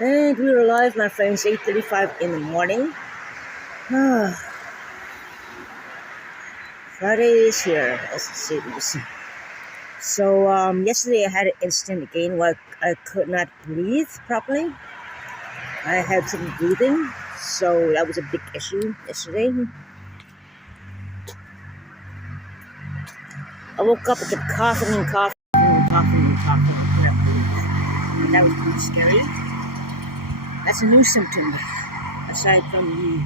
And we're alive, my friends, 8:35 in the morning. Friday is here, as it seems. So, yesterday I had an incident again where I could not breathe properly. I had trouble breathing, so that was a big issue yesterday. I woke up, I kept coughing and coughing and coughing and coughing. I couldn't breathe. And that was pretty scary. That's a new symptom, aside from the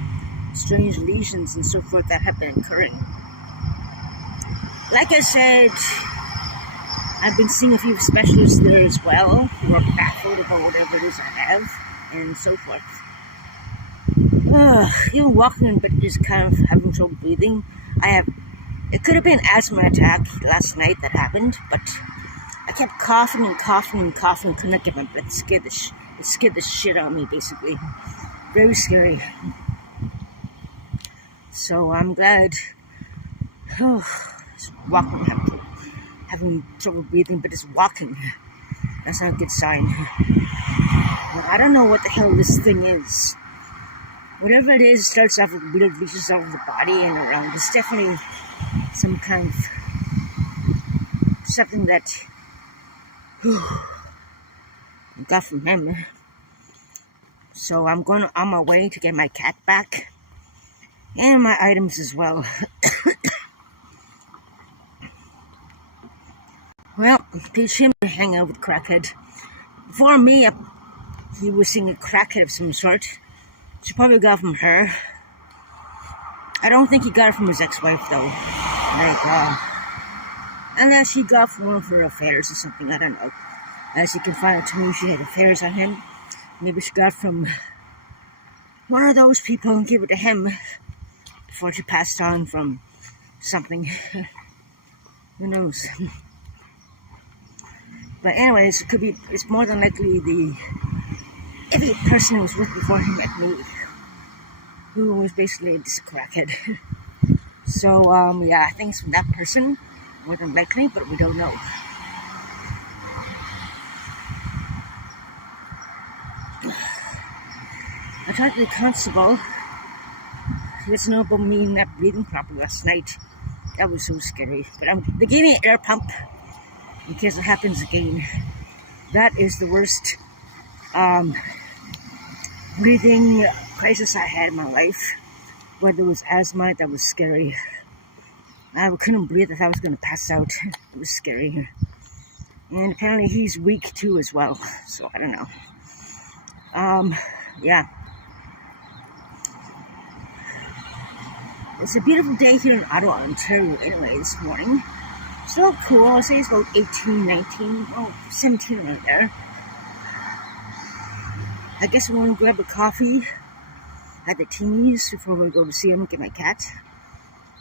strange lesions and so forth that have been occurring. Like I said, I've been seeing a few specialists there as well who are baffled about whatever it is I have and so forth. Even walking in bed is kind of having trouble breathing. It could have been asthma attack last night that happened, but I kept coughing and coughing and coughing, could not get my breath. It scared the shit out of me, basically. Very scary. So I'm glad. Walking, having trouble breathing, but it's walking. That's not a good sign. But I don't know what the hell this thing is. Whatever it is, starts off with weird lesions all over the body and around. It's definitely some kind of something that I got from him. So I'm going on my way to get my cat back and my items as well. Well, teach him to hang out with crackhead. For me, he was seeing a crackhead of some sort. She probably got it from her. I don't think he got it from his ex-wife though. Unless he got it from one of her affairs or something, I don't know. As you can find out to me, she had affairs on him. Maybe she got it from one of those people and gave it to him before she passed on from something. Who knows? But anyways, it's more than likely every person who was with before he met me, who was basically a crackhead. So, yeah, I think it's from that person, more than likely, but we don't know. I talked to the constable. He doesn't know about me not breathing properly last night. That was so scary. But they gave me an air pump in case it happens again. That is the worst breathing crisis I had in my life. Where there was asthma, that was scary. I couldn't breathe. I thought I was going to pass out. It was scary. And apparently he's weak too as well. So I don't know. Yeah. It's a beautiful day here in Ottawa, Ontario anyway this morning. Still cool. I'll say it's about 18, 19, 17 around there. I guess I'm going to grab a coffee at the Teamies before we go to see him, get my cat,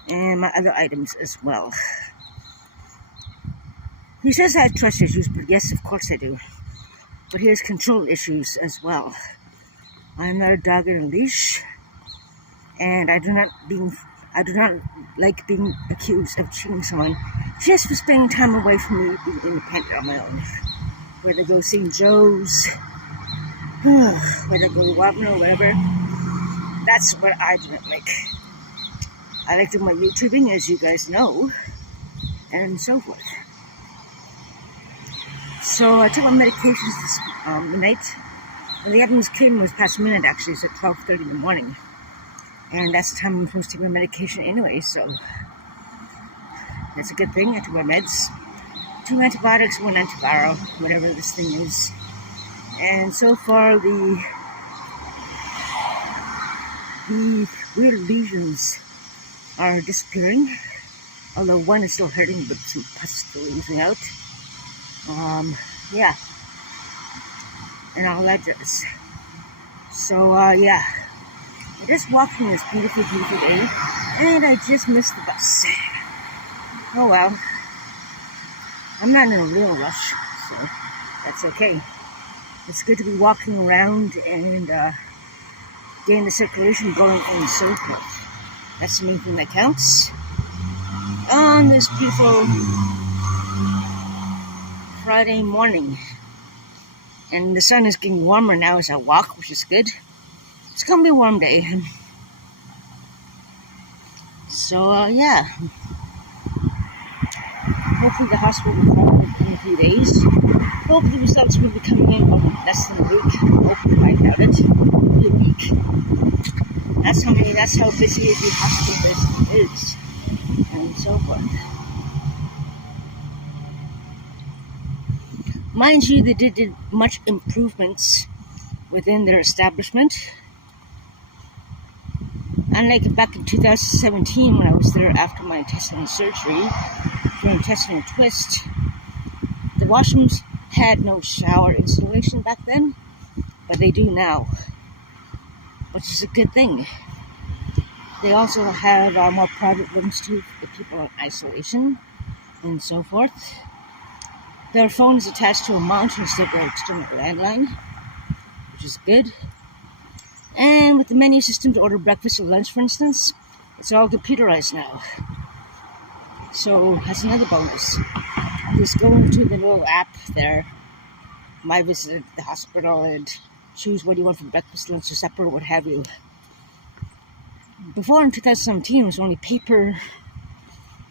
and my other items as well. He says I have trust issues, but yes, of course I do. But he has control issues as well. I'm not a dog on a leash, and I do not like being accused of cheating someone just for spending time away from me, being independent on my own. Whether go St. Joe's, whether go to Wabner or whatever, that's what I do not like. I like doing my YouTubing, as you guys know, and so forth. So I took my medications this night, and the Evans came was past midnight actually, it's at 12:30 in the morning. And that's the time I'm supposed to take my medication anyway, so that's a good thing. I took my meds. 2 antibiotics, 1 antiviral, whatever this thing is. And so far, the weird lesions are disappearing. Although one is still hurting, but some pus still oozing out. Yeah. And all that does. So, yeah. Just walking this beautiful, beautiful day, and I just missed the bus. Oh well. I'm not in a real rush, so that's okay. It's good to be walking around and getting the circulation going and so forth. That's the main thing that counts. On this beautiful Friday morning. And the sun is getting warmer now as I walk, which is good. It's gonna be a warm day. So, yeah. Hopefully the hospital will come in a few days. Hopefully the results will be coming in less than a week. Hopefully, I doubt it. Maybe a week. That's how busy the hospital is. And so forth. Mind you, they did much improvements within their establishment. Unlike back in 2017 when I was there after my intestinal surgery for intestinal twist, the washrooms had no shower installation back then, but they do now, which is a good thing. They also have more private rooms too for people in isolation and so forth. Their phone is attached to a monitor instead of an external landline, which is good. And with the menu system to order breakfast or lunch, for instance, it's all computerized now. So that's another bonus. Just go into the little app there, My Visit at the hospital, and choose what you want for breakfast, lunch, or supper, or what have you. Before in 2017, it was only paper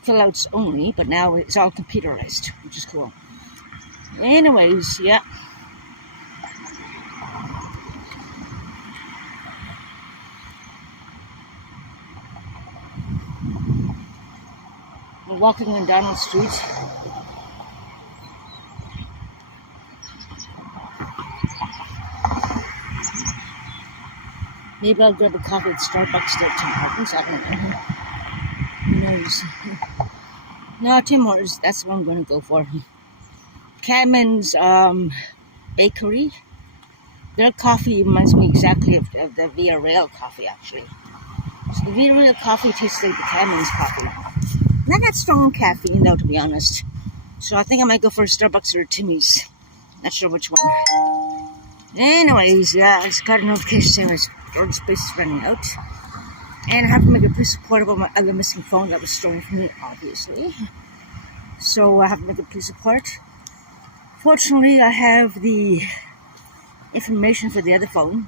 fill-outs only, but now it's all computerized, which is cool. Anyways, yeah. We're walking on Donald Street. Maybe I'll grab a coffee at Starbucks there tomorrow. I don't know. Who knows? No, Tim Hortons, that's what I'm going to go for. Cadman's Bakery. Their coffee reminds me exactly of the Via Rail coffee, actually. So the Via Rail coffee tastes like the Cadman's coffee. Not that strong caffeine, though, to be honest. So I think I might go for a Starbucks or a Timmy's. Not sure which one. Anyways, yeah, I just got a notification saying my storage space is running out. And I have to make a police report about my other missing phone that was stolen from me, obviously. So I have to make a police report. Fortunately, I have the information for the other phone.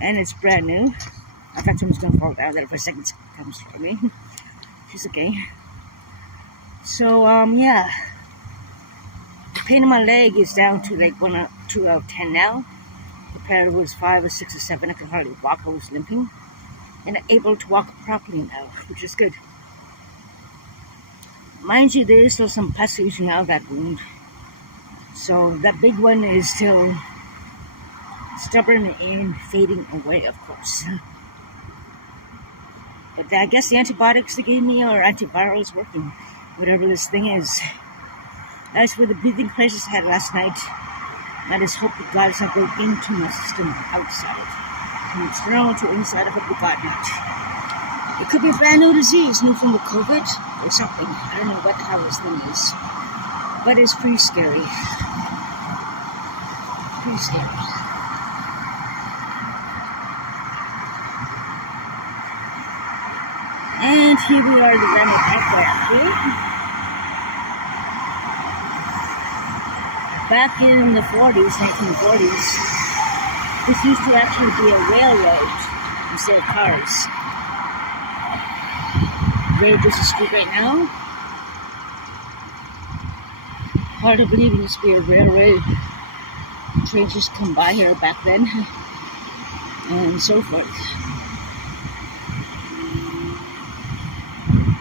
And it's brand new. In fact, I'm just going to fall down there for a second it comes for me. It's okay. So, yeah. The pain in my leg is down to like 1 or 2 out of 10 now. Compared to it was 5 or 6 or 7. I could hardly walk. I was limping. And I'm able to walk properly now, which is good. Mind you, there is still some pus oozing out of that wound. So that big one is still stubborn and fading away, of course. But I guess the antibiotics they gave me or antiviral is working, whatever this thing is. As for the breathing crisis I had last night, I just hope that God is not going into my system outside. From external to inside, I hope that God not. It could be a brand new disease, new from the COVID or something. I don't know what the hell this thing is. But it's pretty scary. Pretty scary. And here we are at the Randall Parkway, actually. Back in the 40s, 1940s, this used to actually be a railroad instead of cars. Very busy street right now. Hard to believe it used to be a railroad. Trains just come by here back then, and so forth.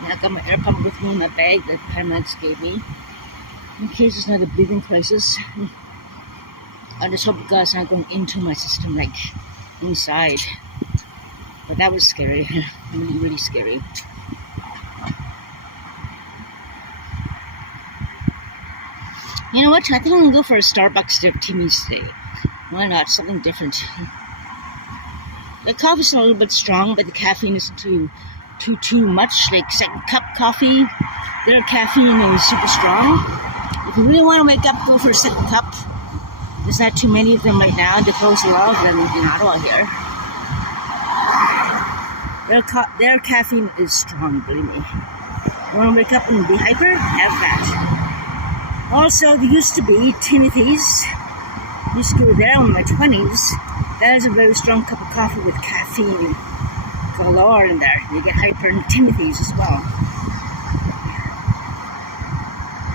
I got my air pump with me in my bag that paramedics gave me, in case there's another breathing crisis. I just hope God's not going into my system, like inside. But that was scary, really, really scary. You know what? I think I'm gonna go for a Starbucks Timmy's today. Why not? Something different. The coffee's a little bit strong, but the caffeine isn't too much. Like second cup coffee, their caffeine is super strong. If you really want to wake up, go for a second cup. There's not too many of them right now. They close a lot of them in Ottawa here. Their caffeine is strong, believe me. You want to wake up and be hyper? Have that. Also, there used to be Timothy's Used to go there in my 20s. That is a very strong cup of coffee with caffeine galore in there. You get hyper and Timothy's as well.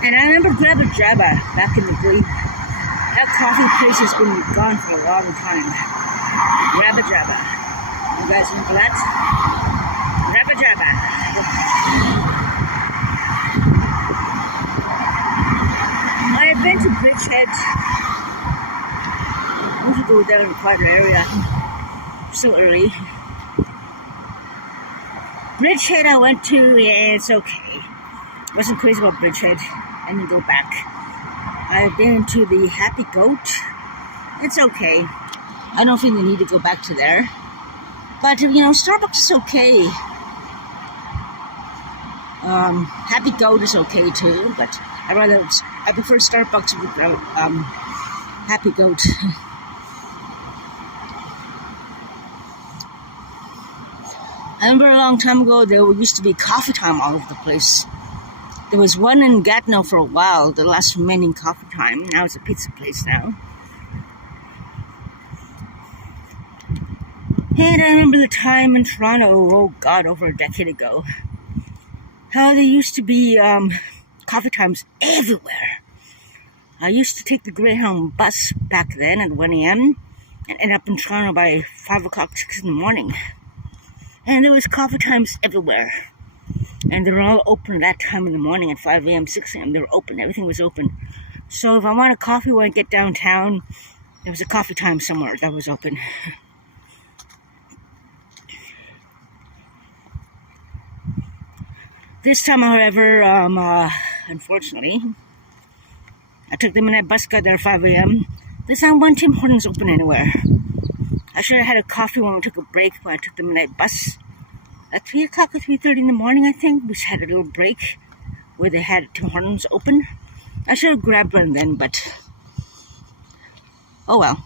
And I remember Grabba Jabba back in the day. That coffee place has been gone for a long time. Grabba Jabba. You guys remember that? Grabba Jabba. I've been to Bridgehead. I want to go there in a quieter area. So early. Bridgehead I went to, yeah, it's okay. Wasn't crazy about Bridgehead. I didn't go back. I've been to the Happy Goat. It's okay. I don't feel the need to go back to there. But, Starbucks is okay. Happy Goat is okay too, but I prefer Starbucks without Happy Goat. I remember a long time ago there used to be coffee time all over the place. There was one in Gatineau for a while, the last remaining coffee time. Now it's a pizza place now. And I remember the time in Toronto, oh God, over a decade ago, how there used to be coffee times everywhere. I used to take the Greyhound bus back then at 1 a.m. and end up in Toronto by 5 o'clock, 6 in the morning. And there was coffee times everywhere. And they were all open at that time in the morning at 5 a.m., 6 a.m. They were open. Everything was open. So if I want a coffee when I get downtown, there was a coffee time somewhere that was open. This time, however, unfortunately, I took the midnight bus, got there at 5 a.m. There's not one Tim Hortons open anywhere. I should have had a coffee when we took a break when I took the midnight bus. At 3 o'clock or 3:30 in the morning, I think, we had a little break where they had Tim Hortons open. I should have grabbed one then, but oh well.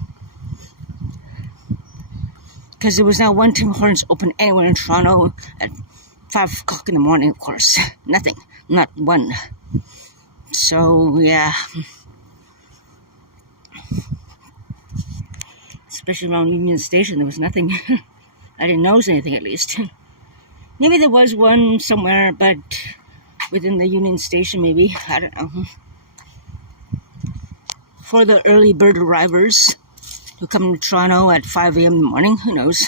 Because there was not one Tim Hortons open anywhere in Toronto at 5 o'clock in the morning, of course. Nothing. Not one. So, yeah. Especially around Union Station, there was nothing. I didn't notice anything, at least. Maybe there was one somewhere, but within the Union Station, maybe. I don't know. For the early bird arrivers who come to Toronto at 5 a.m. in the morning, who knows.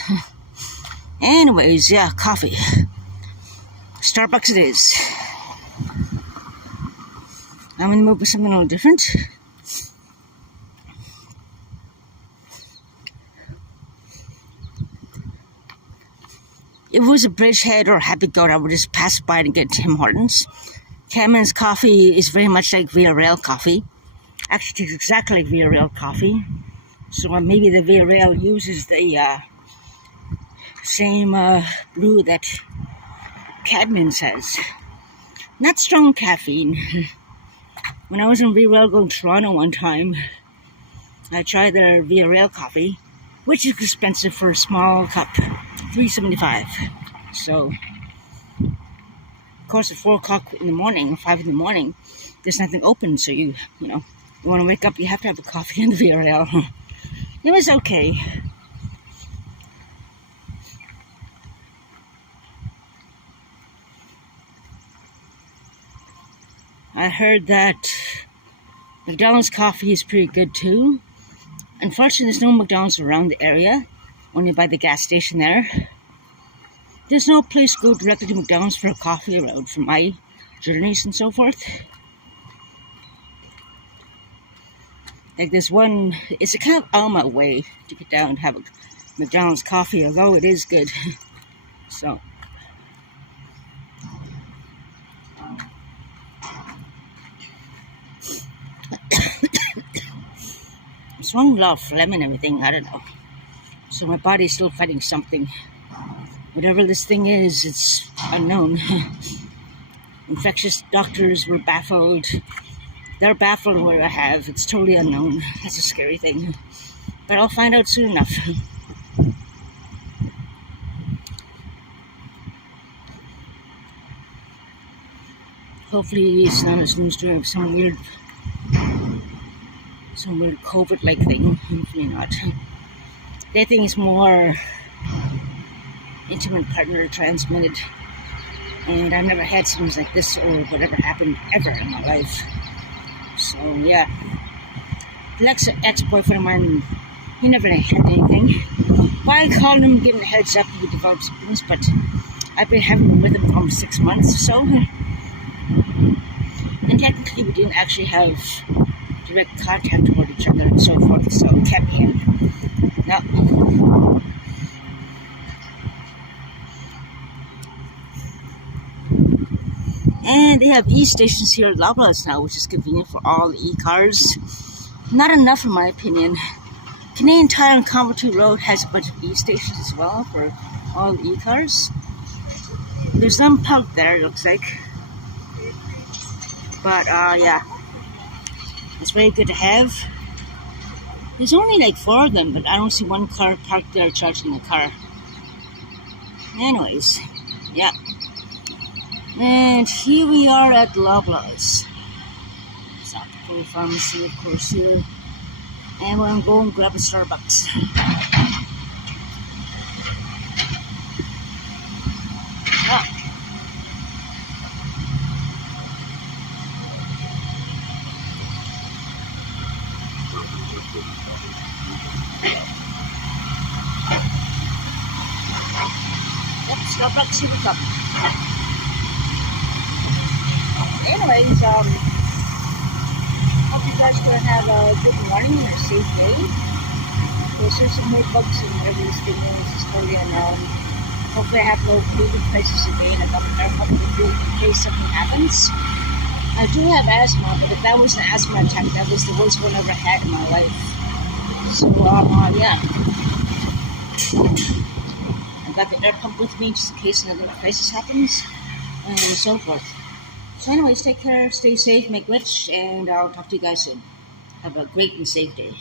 Anyways, yeah, coffee. Starbucks it is. I'm in the mood for something a little different. If it was a Bridgehead or a Happy Goat, I would just pass by and get Tim Hortons. Cameron's coffee is very much like Via Rail coffee. Actually, tastes exactly like Via Rail coffee. So maybe the Via Rail uses the same brew that Cadman's has. Not strong caffeine. When I was in Via Rail going to Toronto one time, I tried their Via Rail coffee, which is expensive for a small cup, $3.75. So, of course, at 4 o'clock in the morning, 5 in the morning, there's nothing open. So you want to wake up, you have to have a coffee in the Via Rail. It was okay. I heard that McDonald's coffee is pretty good too. Unfortunately, there's no McDonald's around the area, only by the gas station there. There's no place to go directly to McDonald's for a coffee around for my journeys and so forth. Like there's one, it's a kind of on my way to get down and have a McDonald's coffee, although it is good. So. I'm swallowing a lot of phlegm and everything, I don't know. So my body's still fighting something. Whatever this thing is, it's unknown. Infectious doctors were baffled. They're baffled what I have. It's totally unknown. That's a scary thing. But I'll find out soon enough. Hopefully it's not a news story of some weird some weird COVID-like thing. Hopefully not. That thing is more intimate partner transmitted, and I've never had symptoms like this or whatever happened ever in my life. So yeah, the ex-boyfriend of mine, he never had anything. I called him, gave him a heads up he developed symptoms, but I've been having with him for almost 6 months or so, and technically we didn't actually have direct contact toward each other and so forth, so it kept him. Now, and they have e-stations here at Loblaws now, which is convenient for all the e-cars. Not enough in my opinion. Canadian Tire on Converty Road has a bunch of e-stations as well for all the e-cars. There's some parked there, it looks like. But yeah, it's very good to have. There's only like 4 of them, but I don't see one car parked there charging the car. Anyways, yeah. And here we are at Loblaws. South Dakota Pharmacy, of course, here. And we're going to go and grab a Starbucks. Yeah. Starbucks, here we come. Anyways, hope you guys are going to have a good morning and a safe day. There's some more bugs in every video, and hopefully I have no moving places today and I'm in in case something happens. I do have asthma, but if that was an asthma attack, that was the worst one I ever had in my life. So, yeah. I've got the air pump with me just in case another crisis happens, and so forth. So anyways, take care, stay safe, make rich, and I'll talk to you guys soon. Have a great and safe day.